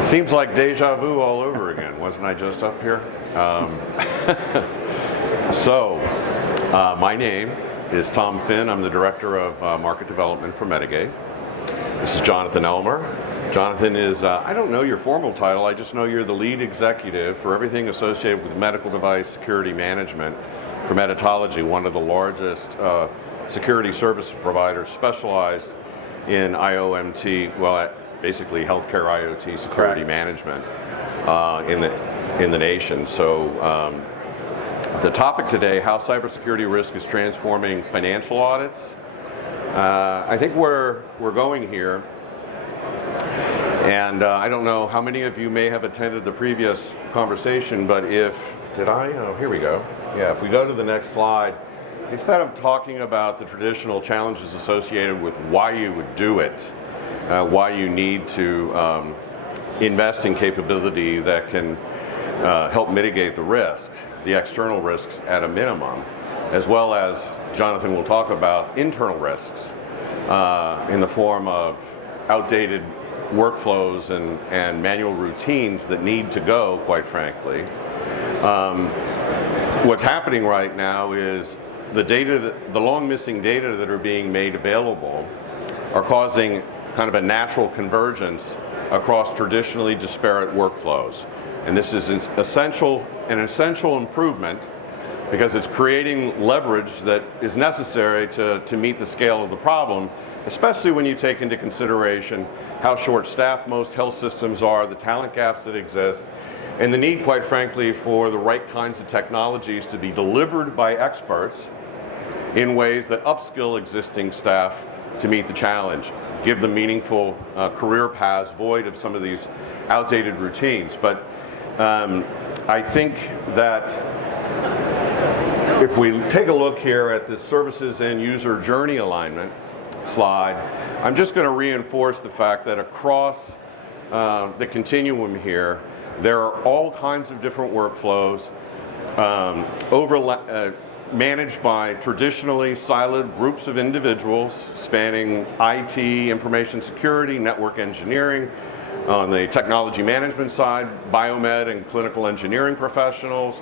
Seems like deja vu all over again. Wasn't I just up here? My name is Tom Finn. I'm the Director of Market Development for Medigate. This is Jonathan Elmer. Jonathan is, I don't know your formal title, I just know you're the lead executive for everything associated with medical device security management for Meditology, one of the largest security service providers specialized in IoT, well, basically healthcare IoT security management in the nation. So the topic today, how cybersecurity risk is transforming financial audits. I think we're going here, and I don't know how many of you may have attended the previous conversation, but oh, here we go. Yeah, if we go to the next slide, instead of talking about the traditional challenges associated with why you would do it, why you need to invest in capability that can help mitigate the risk, the external risks at a minimum, as well as Jonathan will talk about internal risks in the form of outdated workflows and manual routines that need to go, quite frankly. What's happening right now is the long missing data that are being made available are causing kind of a natural convergence across traditionally disparate workflows. And this is an essential improvement because it's creating leverage that is necessary to meet the scale of the problem, especially when you take into consideration how short-staffed most health systems are, the talent gaps that exist, and the need, quite frankly, for the right kinds of technologies to be delivered by experts in ways that upskill existing staff to meet the challenge, give them meaningful career paths void of some of these outdated routines. But I think that if we take a look here at the services and user journey alignment slide, I'm just going to reinforce the fact that across the continuum here, there are all kinds of different workflows managed by traditionally siloed groups of individuals spanning IT, information security, network engineering, on the technology management side, biomed and clinical engineering professionals.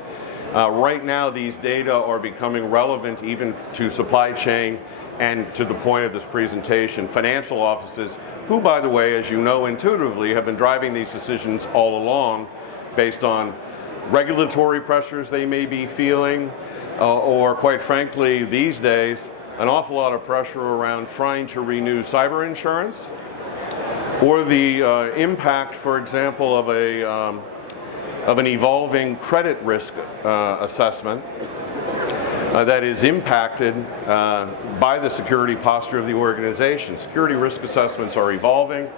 Right now, these data are becoming relevant even to supply chain and, to the point of this presentation, financial offices, who, by the way, as you know intuitively, have been driving these decisions all along based on regulatory pressures they may be feeling, or quite frankly, these days, an awful lot of pressure around trying to renew cyber insurance, or the impact, for example, of an evolving credit risk assessment that is impacted by the security posture of the organization. Security risk assessments are evolving,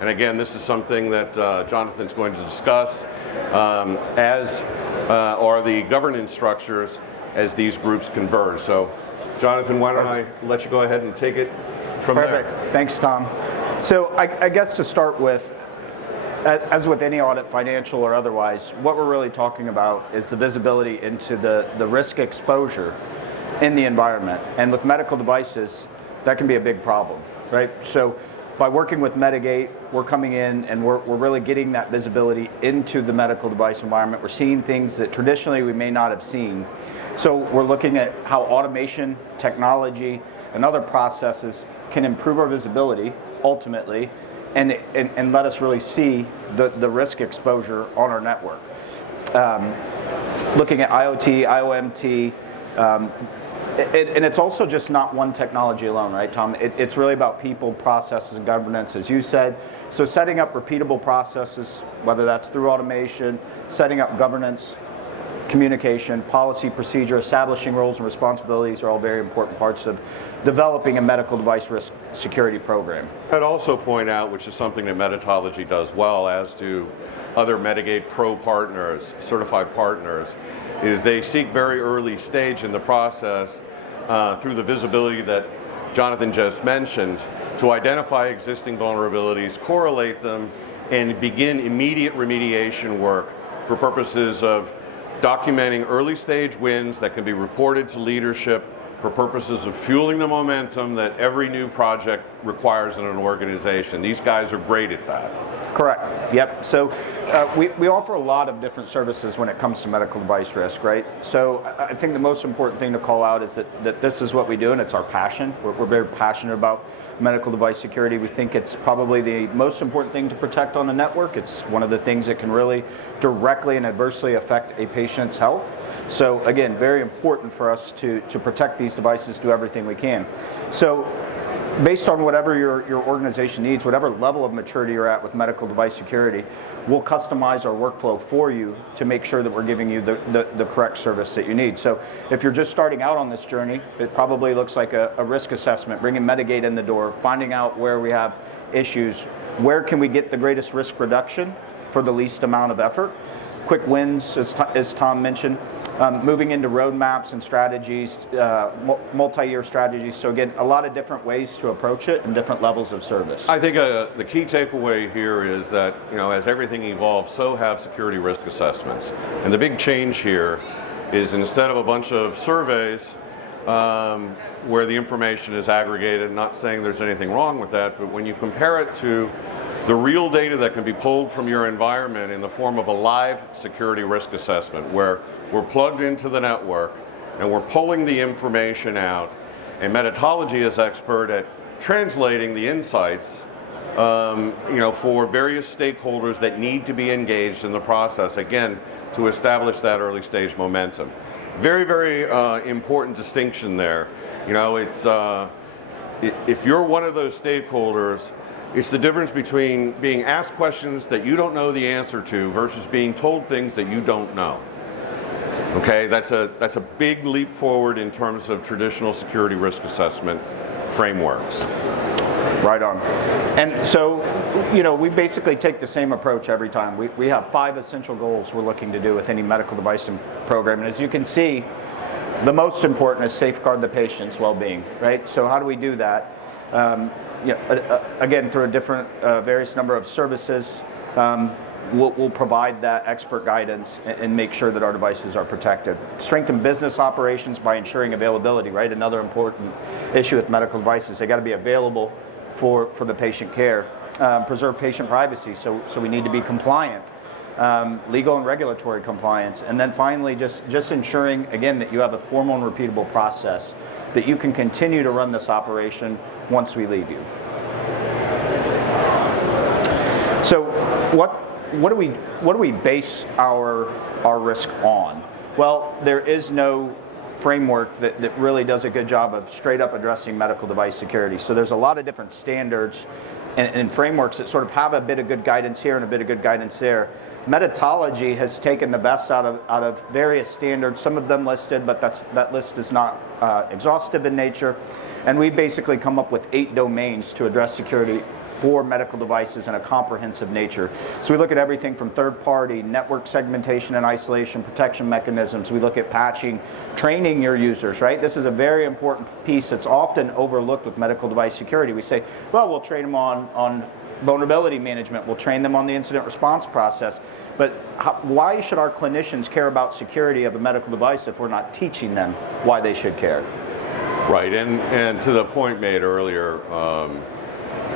and again, this is something that Jonathan's going to discuss, as are the governance structures as these groups converge. So, Jonathan, why don't I let you go ahead and take it from there. Perfect. Thanks, Tom. So I guess to start with, as with any audit, financial or otherwise, what we're really talking about is the visibility into the risk exposure in the environment. And with medical devices, that can be a big problem, right? So by working with Medigate, we're coming in and we're really getting that visibility into the medical device environment. We're seeing things that traditionally we may not have seen. So we're looking at how automation, technology, and other processes can improve our visibility ultimately, and let us really see the risk exposure on our network. Looking at IoT, IOMT, and it's also just not one technology alone, right, Tom? It's really about people, processes, and governance, as you said. So setting up repeatable processes, whether that's through automation, setting up governance, communication, policy, procedure, establishing roles and responsibilities are all very important parts of developing a medical device risk security program. I'd also point out, which is something that Meditology does well, as do other Medigate Pro partners, certified partners, is they seek very early stage in the process through the visibility that Jonathan just mentioned to identify existing vulnerabilities, correlate them, and begin immediate remediation work for purposes of documenting early stage wins that can be reported to leadership for purposes of fueling the momentum that every new project requires in an organization. These guys are great at that. Correct. Yep. So we offer a lot of different services when it comes to medical device risk, right? So I think the most important thing to call out is that this is what we do, and it's our passion. We're very passionate about medical device security. We think it's probably the most important thing to protect on a network. It's one of the things that can really directly and adversely affect a patient's health. So again, very important for us to protect these devices, do everything we can. So based on whatever your organization needs, whatever level of maturity you're at with medical device security, we'll customize our workflow for you to make sure that we're giving you the correct service that you need. So if you're just starting out on this journey, it probably looks like a risk assessment, bringing Medigate in the door, finding out where we have issues, where can we get the greatest risk reduction for the least amount of effort. Quick wins, as Tom mentioned. Moving into roadmaps and strategies, multi-year strategies. So again, a lot of different ways to approach it and different levels of service. I think the key takeaway here is that, as everything evolves, so have security risk assessments. And the big change here is instead of a bunch of surveys where the information is aggregated, not saying there's anything wrong with that, but when you compare it to the real data that can be pulled from your environment in the form of a live security risk assessment, where we're plugged into the network and we're pulling the information out, and Meditology is expert at translating the insights for various stakeholders that need to be engaged in the process, again, to establish that early stage momentum. Very, very important distinction there. It's if you're one of those stakeholders, it's the difference between being asked questions that you don't know the answer to versus being told things that you don't know. Okay, that's a big leap forward in terms of traditional security risk assessment frameworks. Right on. And so, we basically take the same approach every time. We have 5 essential goals we're looking to do with any medical device program. And as you can see, the most important is safeguard the patient's well-being, right? So how do we do that? Again, through a different, various number of services, we'll provide that expert guidance and make sure that our devices are protected. Strengthen business operations by ensuring availability, right? Another important issue with medical devices, they got to be available for the patient care. Preserve patient privacy, so we need to be compliant. Legal and regulatory compliance. And then finally, just ensuring, again, that you have a formal and repeatable process that you can continue to run this operation once we leave you. So what do we base our risk on? Well, there is no framework that really does a good job of straight up addressing medical device security. So there's a lot of different standards and frameworks that sort of have a bit of good guidance here and a bit of good guidance there. Meditology has taken the best out of various standards, some of them listed, but that list is not exhaustive in nature. And we basically come up with 8 domains to address security for medical devices in a comprehensive nature. So we look at everything from third-party, network segmentation and isolation, protection mechanisms. We look at patching, training your users, right? This is a very important piece that's often overlooked with medical device security. We say, well, we'll train them on vulnerability management, we'll train them on the incident response process. But why should our clinicians care about security of a medical device if we're not teaching them why they should care? Right, and to the point made earlier,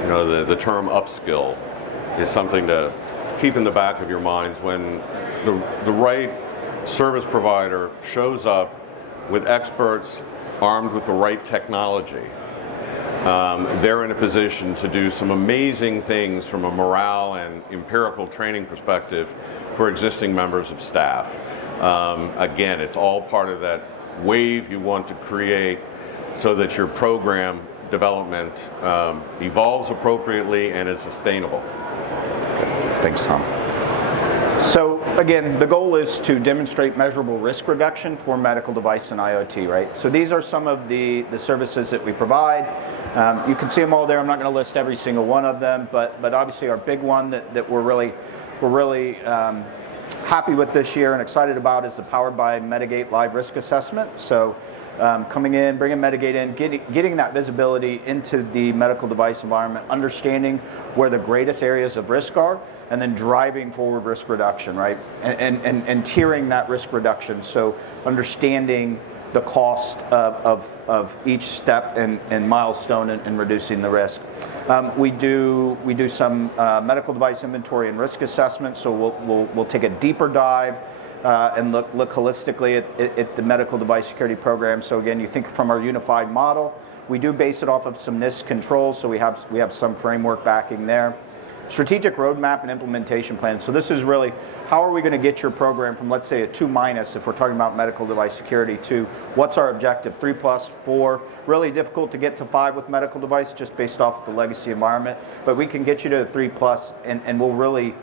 the term upskill is something to keep in the back of your minds when the right service provider shows up with experts armed with the right technology. They're in a position to do some amazing things from a morale and empirical training perspective for existing members of staff. Again, it's all part of that wave you want to create so that your program development evolves appropriately and is sustainable. Thanks, Tom. So again, the goal is to demonstrate measurable risk reduction for medical device and IoT, right? So these are some of the services that we provide. You can see them all there. I'm not going to list every single one of them, but obviously our big one that we're really happy with this year and excited about is the Powered by Medigate Live Risk Assessment. So coming in, bringing Medigate in, getting that visibility into the medical device environment, understanding where the greatest areas of risk are, and then driving forward risk reduction, right? And tiering that risk reduction. So understanding the cost of each step and milestone in reducing the risk. We do some medical device inventory and risk assessment, so we'll take a deeper dive and look holistically at the medical device security program. So again, you think from our unified model, we do base it off of some NIST controls, so we have some framework backing there. Strategic roadmap and implementation plan. So this is really, how are we going to get your program from, let's say, a 2- if we're talking about medical device security, to what's our objective, 3+, 4. Really difficult to get to 5 with medical device just based off the legacy environment, but we can get you to 3+, and we'll really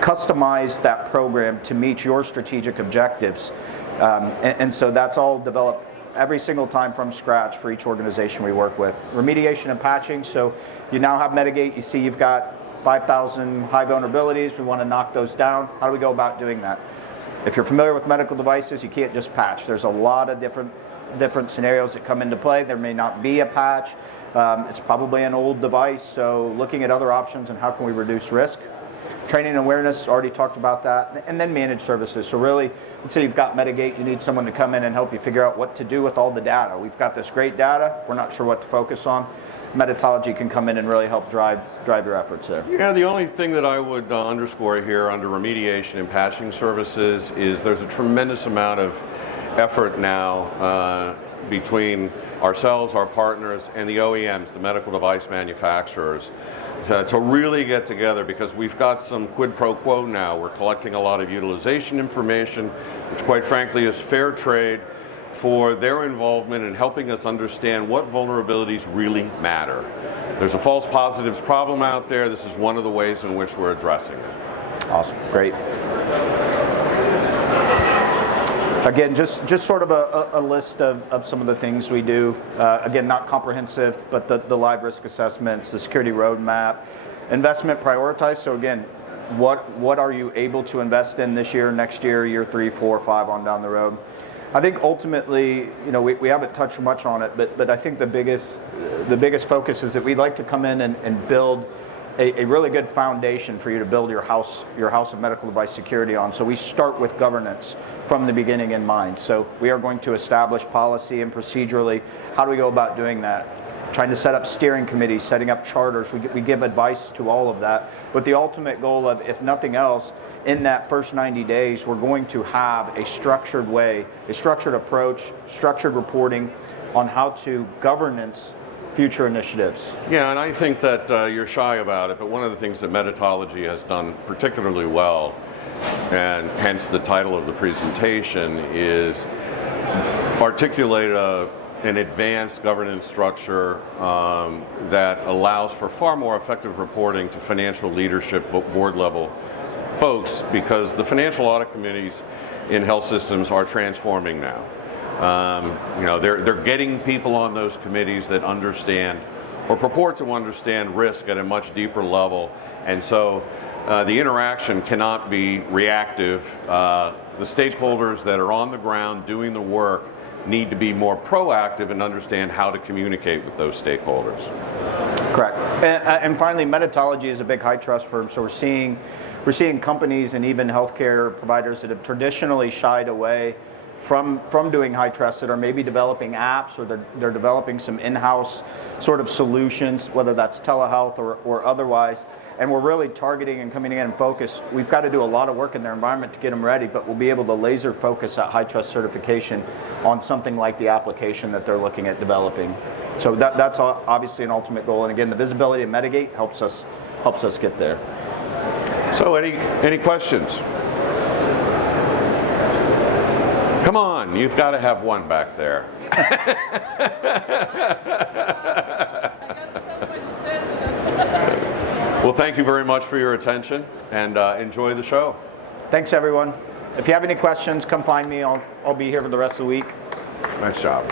customize that program to meet your strategic objectives. And so that's all developed every single time from scratch for each organization we work with. Remediation and patching, so you now have Medigate, you see you've got 5,000 high vulnerabilities, we want to knock those down. How do we go about doing that? If you're familiar with medical devices, you can't just patch. There's a lot of different scenarios that come into play. There may not be a patch. It's probably an old device, so looking at other options and how can we reduce risk. Training and awareness, already talked about that. And then managed services. So really, let's say you've got Medigate, you need someone to come in and help you figure out what to do with all the data. We've got this great data, we're not sure what to focus on. Meditology can come in and really help drive your efforts there. Yeah, the only thing that I would underscore here under remediation and patching services is there's a tremendous amount of effort now between ourselves, our partners, and the OEMs, the medical device manufacturers, to really get together, because we've got some quid pro quo now. We're collecting a lot of utilization information, which quite frankly is fair trade for their involvement in helping us understand what vulnerabilities really matter. There's a false positives problem out there. This is one of the ways in which we're addressing it. Awesome, great. Again, just sort of a list of some of the things we do. Again, not comprehensive, but the live risk assessments, the security roadmap, investment prioritized. So again, what are you able to invest in this year, next year, year 3, 4, 5 on down the road? I think ultimately, we haven't touched much on it, but I think the biggest focus is that we'd like to come in and build a really good foundation for you to build your house of medical device security on. So we start with governance from the beginning in mind. So we are going to establish policy and procedurally, how do we go about doing that? Trying to set up steering committees, setting up charters. We give advice to all of that, with the ultimate goal of, if nothing else, in that first 90 days, we're going to have a structured way, a structured approach, structured reporting on how to governance future initiatives. Yeah, and I think that you're shy about it, but one of the things that Meditology has done particularly well, and hence the title of the presentation, is articulate an advanced governance structure that allows for far more effective reporting to financial leadership, board level folks, because the financial audit committees in health systems are transforming now. They're getting people on those committees that understand or purport to understand risk at a much deeper level, and so the interaction cannot be reactive. The stakeholders that are on the ground doing the work need to be more proactive and understand how to communicate with those stakeholders. Correct. And finally, Meditology is a big high trust firm, so we're seeing companies and even healthcare providers that have traditionally shied away from doing high trust, that are maybe developing apps, or they're developing some in-house sort of solutions, whether that's telehealth or otherwise. And we're really targeting and coming in and focus. We've got to do a lot of work in their environment to get them ready, but we'll be able to laser focus that high trust certification on something like the application that they're looking at developing. So that's obviously an ultimate goal. And again, the visibility of Medigate helps us get there. So any questions? Come on, you've got to have one back there. I got so much attention. Well, thank you very much for your attention, and enjoy the show. Thanks, everyone. If you have any questions, come find me. I'll be here for the rest of the week. Nice job.